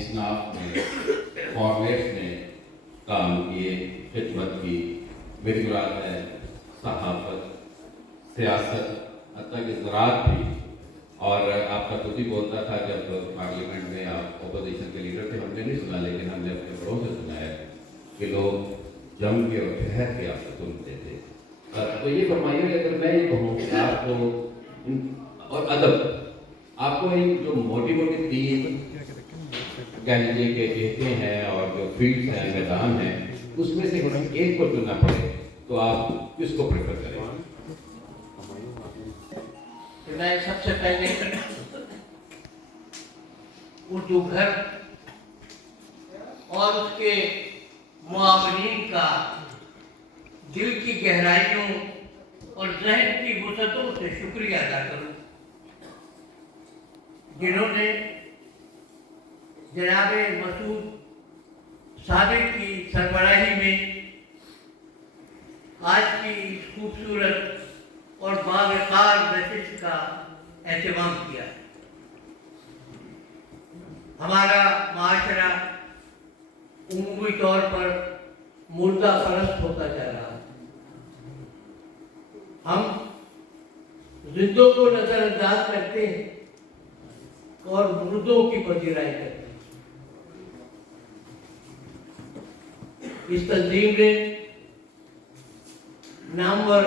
اسناف نے، فارمیٹس نے کام کیے، خدمت کی، میری مراد ہے صحافت، سیاست، حتیٰ کہ زراعت بھی. اور آپ کا خود ہی بولتا تھا جب پارلیمنٹ میں آپ اپوزیشن کے لیڈر تھے، ہم نے نہیں سنا لیکن ہم نے اپنے بڑوں سے سنا ہے کہ لوگ جم کے اور ٹھہر کے آپ کو سنتے تھے. تو یہ فرمائیے کہ اگر میں یہ کہوں کہ آپ کو اور ادب آپ کو ان جو موٹی موٹی تین کہہ لیجیے کہ جہتیں ہیں اور جو فیلڈس ہیں، میدان ہیں، اس میں سے ایک کو چننا پڑے تو آپ کس کو پریفر کریں؟ میں سب سے پہلے اردو گھر اور اس کے معاونین کا دل کی گہرائیوں اور ذہن کی وسعتوں سے شکریہ ادا کروں، جنہوں نے جناب مسعود صابر کی سربراہی میں آج کی اس خوبصورت اور باوقار نشست کا اہتمام کیا. ہمارا معاشرہ عمومی طور پر مردہ پرست ہوتا جا رہا ہے. ہم زندوں کو نظر انداز کرتے ہیں اور مردوں کی پذیرائی کرتے ہیں. اس تنظیم نے نامور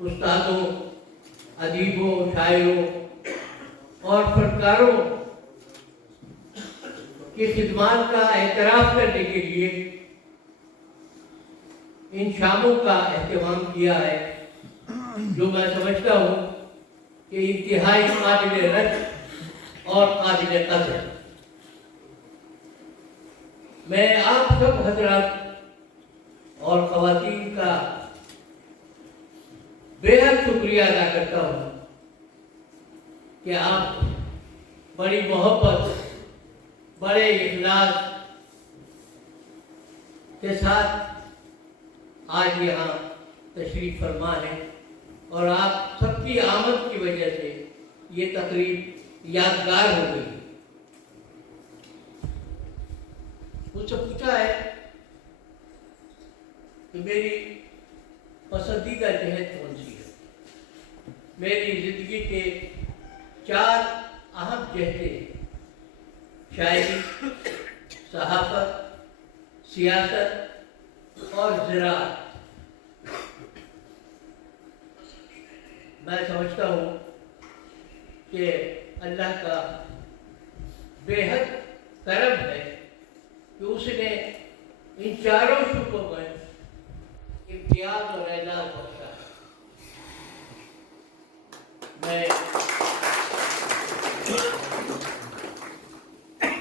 استادوں، ادیبوں، شاعروں اور فنکاروں کی خدمات کا اعتراف کرنے کے لیے ان شاموں کا اہتمام کیا ہے، جو میں سمجھتا ہوں کہ انتہائی قابل رشک اور قابل قدر. میں آپ سب حضرات اور خواتین کا بے حد شکریہ ادا کرتا ہوں کہ آپ بڑی محبت، بڑے اخلاص کے ساتھ آج یہاں تشریف فرما ہے اور آپ سب کی آمد کی وجہ سے یہ تقریب یادگار ہو گئی. مجھ سے پوچھا ہے کہ میری پسندیدہ جہت کون سی ہے. میری زندگی کے 4 اہم جہتیں: شاعری، صحافت، سیاست اور زراعت. میں سمجھتا ہوں کہ اللہ کا بے حد کرم ہے کہ اس نے ان چاروں شعبوں میں امتیاز اور اعزاز بخشا ہے. میں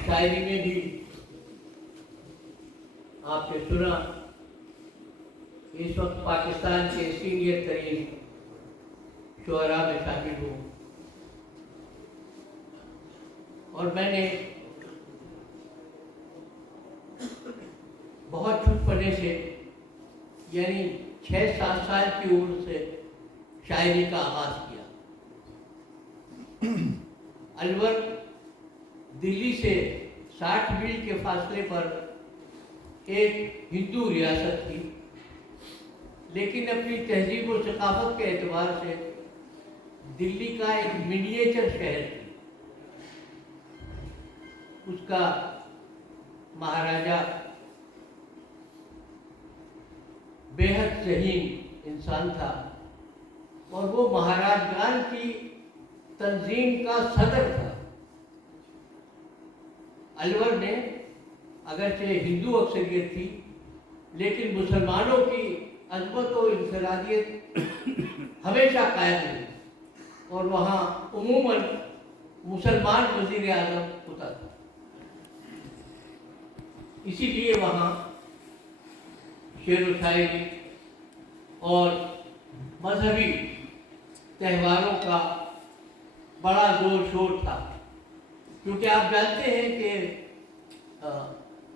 شاعری میں بھی آپ نے سنا، اس وقت پاکستان کے سینئر ترین شعراء میں شامل ہوں اور میں نے بہت چھوٹپنے سے یعنی 6-7 سال کی عمر سے شاعری کا آغاز کیا. الور دلی سے 60 میل کے فاصلے پر ایک ہندو ریاست تھی، لیکن اپنی تہذیب و ثقافت کے اعتبار سے دلی کا ایک منییچر شہر تھی. اس کا مہاراجہ بے حد ذہین انسان تھا اور وہ مہاراجگان کی تنظیم کا صدر تھا. الور نے اگرچہ ہندو اکثریت تھی لیکن مسلمانوں کی عظمت و انفرادیت ہمیشہ قائم رہی اور وہاں عموماً مسلمان وزیر اعظم ہوتا تھا. اسی لیے وہاں شعر و شاعری اور مذہبی تہواروں کا بڑا زور شور تھا، کیونکہ آپ جانتے ہیں کہ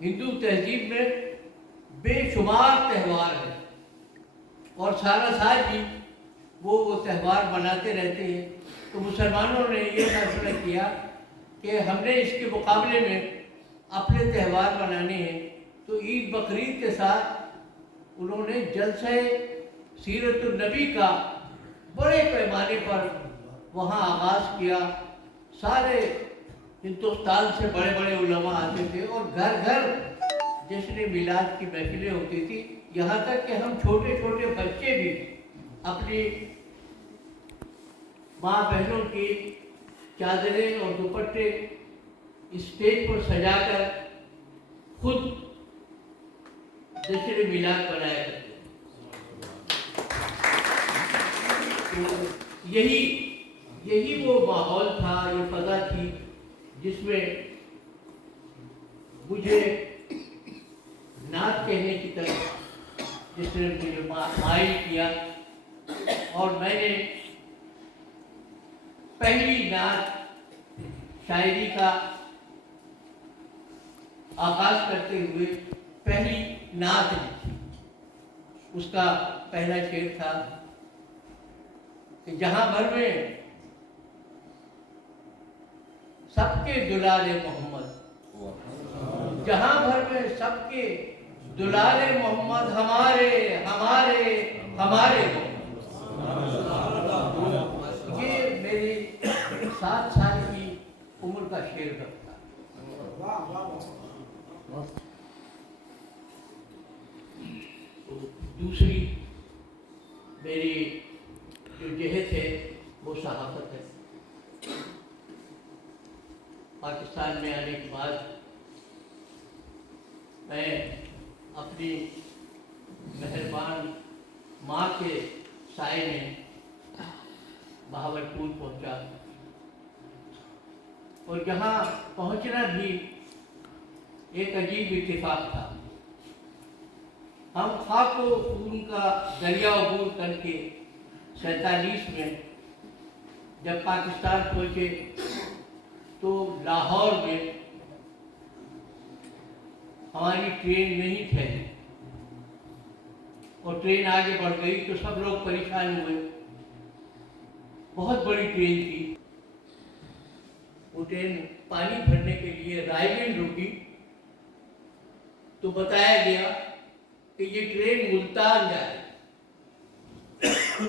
ہندو تہذیب میں بے شمار تہوار ہیں اور سارا سال بھی وہ تہوار مناتے رہتے ہیں. تو مسلمانوں نے یہ فیصلہ کیا کہ ہم نے اس کے مقابلے میں अपने त्यौहार मनाने हैं तो ईद बकरीद के साथ उन्होंने जलसे सीरतुन नबी का बड़े पैमाने पर वहाँ आगाज़ किया। सारे हिंदुस्तान से बड़े बड़े उलमा आते थे और घर घर जश्न मिलाद की महफिलें होती थी। यहाँ तक कि हम छोटे छोटे बच्चे भी अपनी माँ बहनों की चादरें और दुपट्टे स्टेज पर सजाकर खुद जश्न मिलाद मनाया करते थे। तो यही वो माहौल था, ये फज़ा थी जिसमें मुझे नात कहने की तरफ जिसने मुझे माइल किया और मैंने पहली नात शायरी का आगाज करते हुए पहली नात लिखी। उसका पहला शेर था कि जहां भर में सबके दुलारे मोहम्मद, जहां भर में सबके दुलारे मोहम्मद, हमारे हमारे हमारे मोहम्मद। ये मेरी 7 साल की उम्र का शेर था। दूसरी मेरी जो जहद है वो सहाफत है। पाकिस्तान में आने के बाद मैं अपनी मेहरबान माँ के साए में बहावलपुर पहुँचा और जहाँ पहुँचना भी एक अजीब इत्तेफाक था। हम खाक व खून का दरिया अबूर करके 47 में जब पाकिस्तान पहुँचे तो लाहौर में हमारी ट्रेन नहीं ठहरी और ट्रेन आगे बढ़ गई तो सब लोग परेशान हुए। बहुत बड़ी ट्रेन थी। वो ट्रेन पानी भरने के लिए रायगंज रुकी तो बताया गया कि ये ट्रेन मुल्तान जा रही,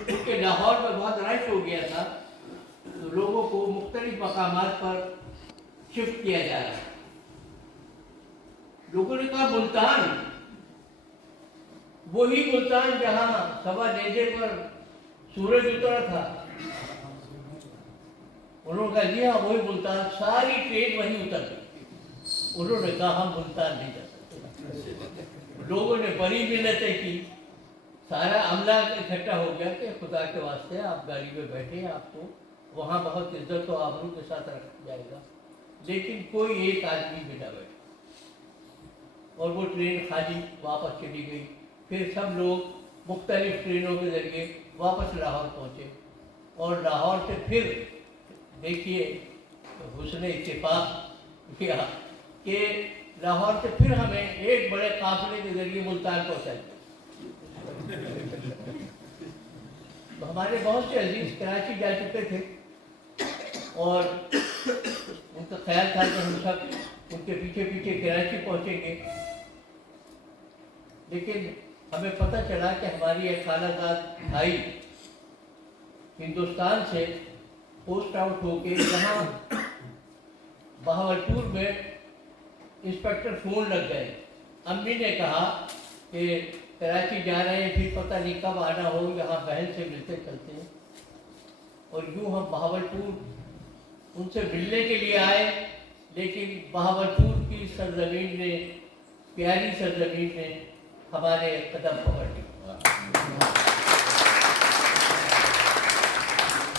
क्योंकि लाहौर में बहुत रश हो गया था तो लोगों को मुख्तलिफ मकामात पर शिफ्ट किया जा रहा है। लोगों ने कहा मुल्तान, वही मुल्तान जहां सवा नेजे पर सूरज उतरा था। उन्होंने कहा जी हाँ वही मुल्तान। सारी ट्रेन वहीं उतर गई। उन्होंने कहा हम मुल्तान नहीं जा सकते। लोगों ने बड़ी मिन्नतें की, सारा अमला इकट्ठा हो गया कि खुदा के वास्ते आप गाड़ी में बैठे, आपको वहाँ बहुत इज्जत और आबरू के साथ रखा जाएगा। लेकिन कोई एक आदमी भी ना बैठा और वो ट्रेन खाली वापस चली गई। फिर सब लोग मुख्तलिफ ट्रेनों के जरिए वापस लाहौर पहुँचे और लाहौर से फिर देखिए हुस्न इत्तेफाक किया कि लाहौर से फिर हमें एक बड़े काफिले के जरिए मुल्तान पहुँचा। तो हमारे बहुत से अजीज कराची जा चुके थे और उनका ख्याल था कि हम सब उनके पीछे पीछे कराची पहुँचेंगे। लेकिन हमें पता चला कि हमारी एक खालाजाद भाई हिंदुस्तान से पोस्ट आउट होके जहाँ बहावलपुर में इंस्पेक्टर फ़ोन लग गए। अम्मी ने कहा कि कराची जा रहे हैं, फिर पता नहीं कब आना हो, यहाँ बहन से मिलते चलते हैं। और यूँ हम बहावलपुर उनसे मिलने के लिए आए, लेकिन बहावलपुर की सरजमीन ने, प्यारी सरजमीन ने हमारे कदम पकड़ लिए।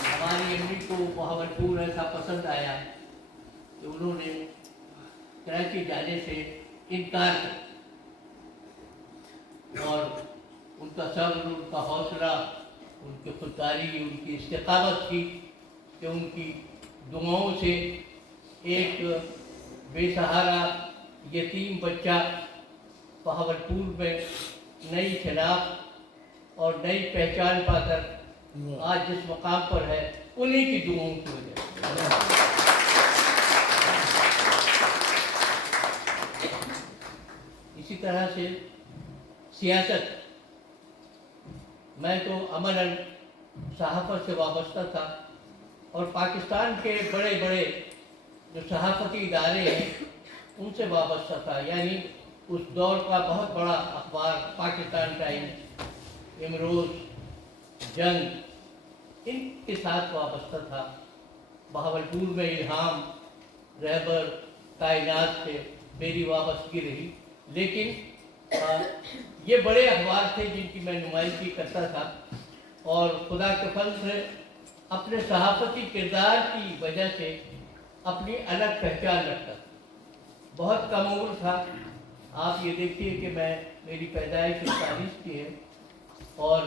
हमारी अम्मी को बहावलपुर ऐसा पसंद आया कि उन्होंने कराची जाने से इनकार किया और उनका सब्र, उनका हौसला, उनकी खुददारी, उनकी इस्तिकामत थी कि उनकी दुआओं से एक बेसहारा यतीम बच्चा बहावलपुर में नई शनाख्त और नई पहचान पाकर आज जिस मकाम पर है उन्हीं की दुआओं की वजह। طرح سے سیاست، میں تو عملاً صحافت سے وابستہ تھا اور پاکستان کے بڑے بڑے جو صحافتی ادارے ہیں ان سے وابستہ تھا، یعنی اس دور کا بہت بڑا اخبار پاکستان ٹائمز، امروز، جنگ، ان کے ساتھ وابستہ تھا۔ بہاولپور میں الہام، رہبر، کائنات سے میری وابستگی رہی، لیکن یہ بڑے اخبار تھے جن کی میں نمائندگی کرتا تھا اور خدا کے فضل سے اپنے صحافتی کردار کی وجہ سے اپنی الگ پہچان رکھتا تھا۔ بہت کم عمر تھا، آپ یہ دیکھیے کہ میری پیدائش 41 کی ہے اور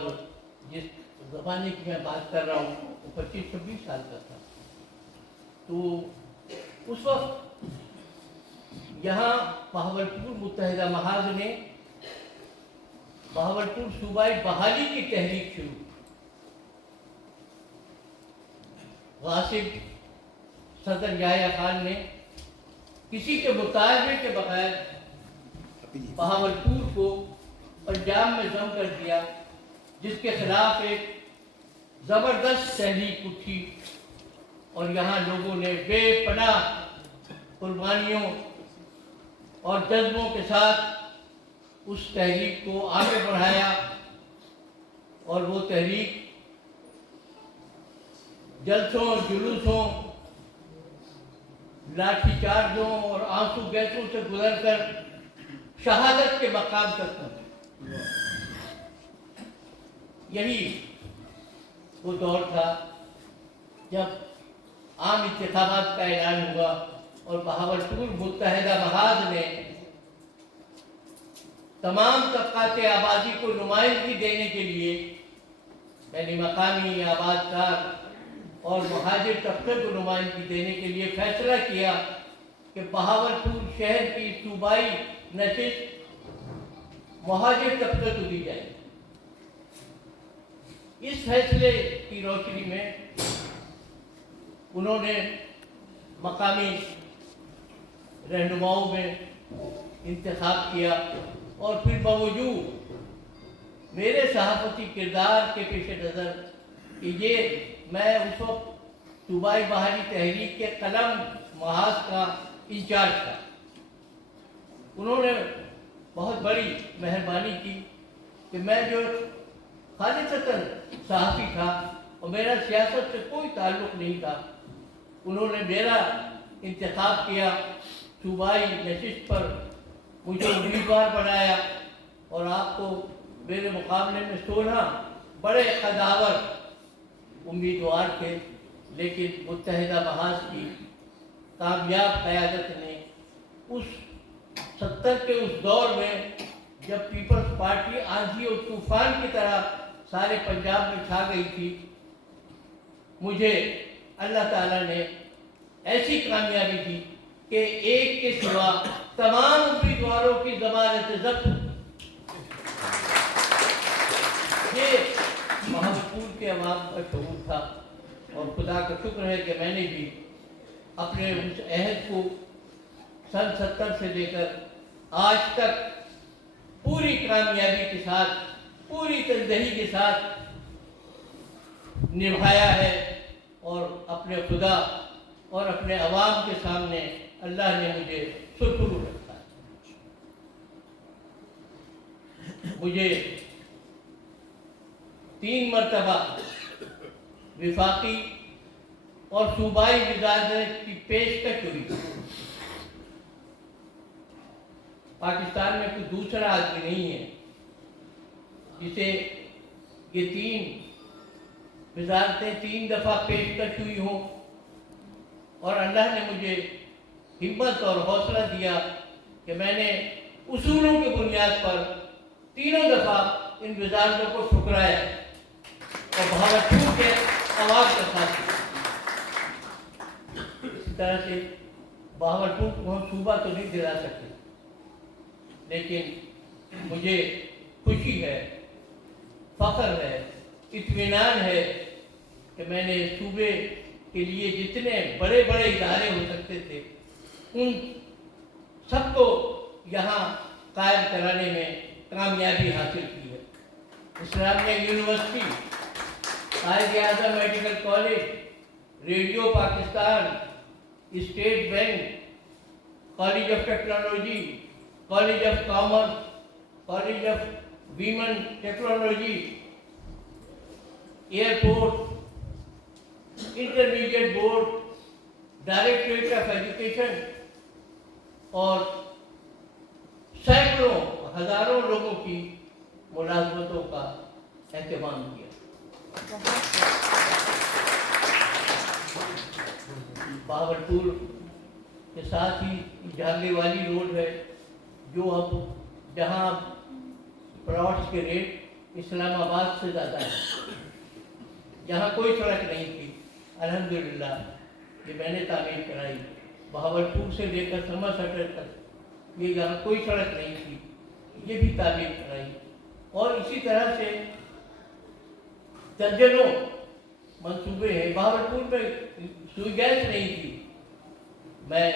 جس زمانے کی میں بات کر رہا ہوں وہ 25-26 سال کا تھا۔ تو اس وقت یہاں بہاولپور متحدہ محاذ نے بہاولپور صوبائی بحالی کی تحریک شروع کی۔ غاصب صدر یحییٰ خان نے کسی کے مطالبے کے بغیر بہاولپور کو پنجاب میں ضم کر دیا، جس کے خلاف ایک زبردست تحریک اٹھی اور یہاں لوگوں نے بے پناہ قربانیوں اور جذبوں کے ساتھ اس تحریک کو آگے بڑھایا اور وہ تحریک جلسوں، جلوسوں، لاٹھی چارجوں اور آنسو گیسوں سے گزر کر شہادت کے مقام تک پہنچی۔ یہی وہ دور تھا جب عام انتخابات کا اعلان ہوا اور بہاولپور متحدہ محاذ نے تمام طبقات آبادی کو نمائندگی دینے کے لیے، یعنی مقامی آباد کار اور مہاجر طبقے کو نمائندگی دینے کے لیے فیصلہ کیا کہ بہاولپور شہر کی صوبائی نشست مہاجر طبقے کو دی جائے۔ اس فیصلے کی روشنی میں انہوں نے مقامی رہنماؤں میں انتخاب کیا اور پھر باوجود میرے صحافتی کردار کے پیش نظر کہ یہ میں اس وقت صوبائی بحالی تحریک کے قلم محاذ کا انچارج تھا، انہوں نے بہت بڑی مہربانی کی کہ میں جو خالصتاً صحافی تھا اور میرا سیاست سے کوئی تعلق نہیں تھا، انہوں نے میرا انتخاب کیا، صوبائی نشست پر مجھے امیدوار بنایا اور آپ کو میرے مقابلے میں 16 بڑے قداور امیدوار تھے، لیکن متحدہ محاذ کی کامیاب قیادت نے اس 70 کے اس دور میں جب پیپلز پارٹی آندھی اور طوفان کی طرح سارے پنجاب میں چھا گئی تھی، مجھے اللہ تعالیٰ نے ایسی کامیابی دی کہ ایک کے سوا تمام امیدواروں کی ضمانت ضبط۔ یہ بہاولپور کے عوام کا شعور تھا اور خدا کا شکر ہے کہ میں نے بھی اپنے اس عہد کو سن 70 سے لے کر آج تک پوری کامیابی کے ساتھ، پوری تندہی کے ساتھ نبھایا ہے اور اپنے خدا اور اپنے عوام کے سامنے اللہ نے مجھے سرخرو رکھا ہے۔ مجھے 3 مرتبہ وفاقی اور صوبائی وزارت کی پیشکش ہوئی۔ پاکستان میں کوئی دوسرا آدمی نہیں ہے جسے یہ 3 وزارتیں 3 دفعہ پیشکش ہوئی ہوں، اور اللہ نے مجھے ہمت اور حوصلہ دیا کہ میں نے اصولوں کی بنیاد پر 3 دفعہ ان وزارتوں کو ٹھکرایا اور بہاولپور کے عوام کا ساتھ دیا۔ اسی طرح سے بہاولپور کو ہم صوبہ تو نہیں دلا سکتے، لیکن مجھے خوشی ہے، فخر ہے، اطمینان ہے کہ میں نے صوبے کے لیے جتنے بڑے بڑے ادارے ہو سکتے تھے ان سب کو یہاں कायम कराने में कामयाबी हासिल की है। Islamia university, Quaid-e-Azam medical college, radio Pakistan, state bank, college of technology, college of commerce, college of women technology, airport, intermediate board, directorate of education और सैकड़ों हजारों लोगों की मुलाजमतों का एहतमाम किया। बहावलपुर के साथ ही झांगे वाली रोड है, जो अब जहां प्लॉट्स के रेट इस्लामाबाद से ज़्यादा है, जहाँ कोई सड़क नहीं थी, अल्हम्दुलिल्लाह ये मैंने तामीर कराई। बहावलपुर से लेकर समरसटर तक ये यहाँ कोई सड़क नहीं थी, ये भी तामीर कराई। और इसी तरह से दर्जनों मंसूबे हैं। बहावलपुर में सुई गैस नहीं थी, मैं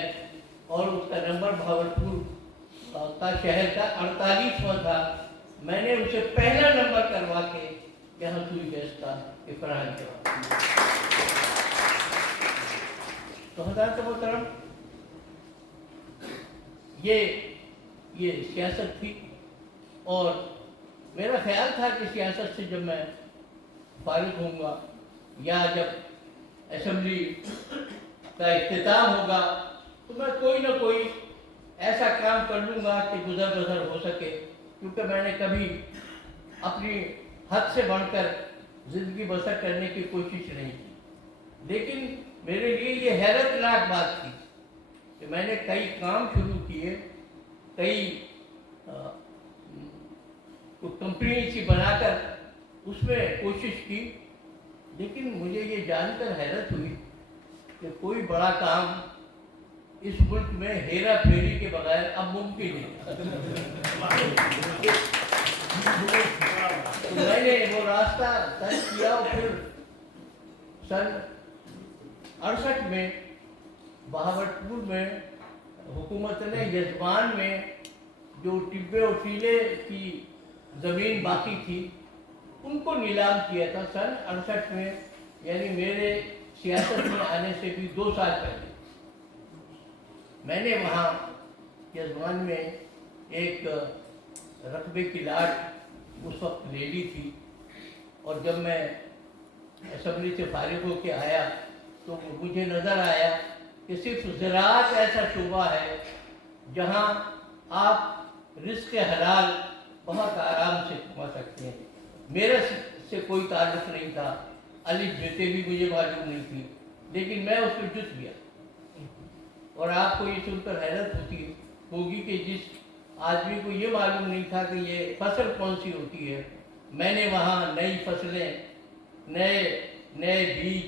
और उसका नंबर बहावलपुर का शहर का 48वां था, मैंने उसे पहला नंबर करवा के यहाँ सुई गैस का इफराज किया। तो हज़रात मोहतरम, ये सियासत थी। और मेरा ख्याल था कि सियासत से जब मैं फारिग होऊंगा या जब असेंबली का इख्तिताम होगा, तो मैं कोई ना कोई ऐसा काम कर लूँगा कि गुजर बसर हो सके, क्योंकि मैंने कभी अपनी हद से बढ़कर ज़िंदगी बसर करने की कोशिश नहीं की। लेकिन मेरे लिए ये हैरतनाक बात थी कि मैंने कई काम शुरू किए, कई कंपनी सी बनाकर उसमें कोशिश की, लेकिन मुझे ये जानकर हैरत हुई कि कोई बड़ा काम इस मुल्क में हेरा फेरी के बगैर अब मुमकिन है। तो मैंने वो रास्ता तय किया और फिर सन 68 में बहावलपुर में हुकूमत ने यजमान में जो टिब्बे और टीले की ज़मीन बाकी थी उनको नीलाम किया था सन 68 में, यानी मेरे सियासत में आने से भी 2 साल पहले। मैंने वहाँ यजमान में एक रकबे की लाट उस वक्त ले ली थी, और जब मैं असेंबली से फारिग होकर आया तो मुझे नज़र आया कि सिर्फ ज़राअत ऐसा शोबा है जहाँ आप रिज़्क़ हलाल बहुत आराम से कमा सकते हैं। मेरे से कोई ताल्लुक़ नहीं था, अलिफ बेटे भी मुझे मालूम नहीं थी, लेकिन मैं उसमें जुट गया। और आपको ये सुनकर हैरत होगी कि जिस आदमी को ये मालूम नहीं था कि ये फसल कौन सी होती है, मैंने वहाँ नई फसलें, नए बीज,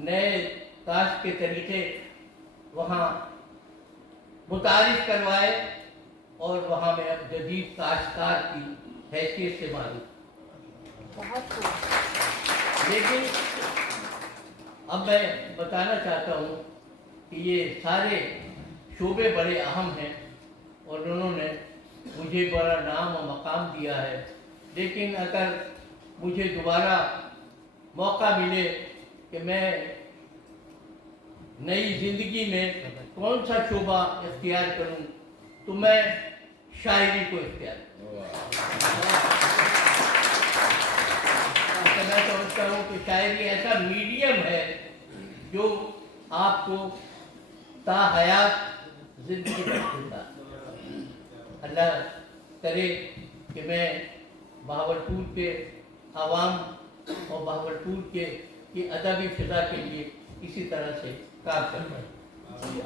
नए काश्त के तरीके वहाँ मुतारिफ करवाए, और वहाँ में अब जदीद काश्तकार की हैसियत से मालूम। लेकिन अब मैं बताना चाहता हूँ कि ये सारे शोबे बड़े अहम हैं और उन्होंने मुझे बड़ा नाम और मकाम दिया है। लेकिन अगर मुझे दोबारा मौका मिले कि मैं नई ज़िंदगी में कौन सा शोबा इख्तियार करूं, तो मैं शायरी को इख्तियार मैं समझता हूँ कि शायरी ऐसा मीडियम है जो आपको ताहयात ज़िंदगी देता। अल्लाह करे कि मैं बहावलपुर के आवाम और बहावलपुर की अदबी फ़िज़ा के लिए इसी तरह से काम कर पाऊँ।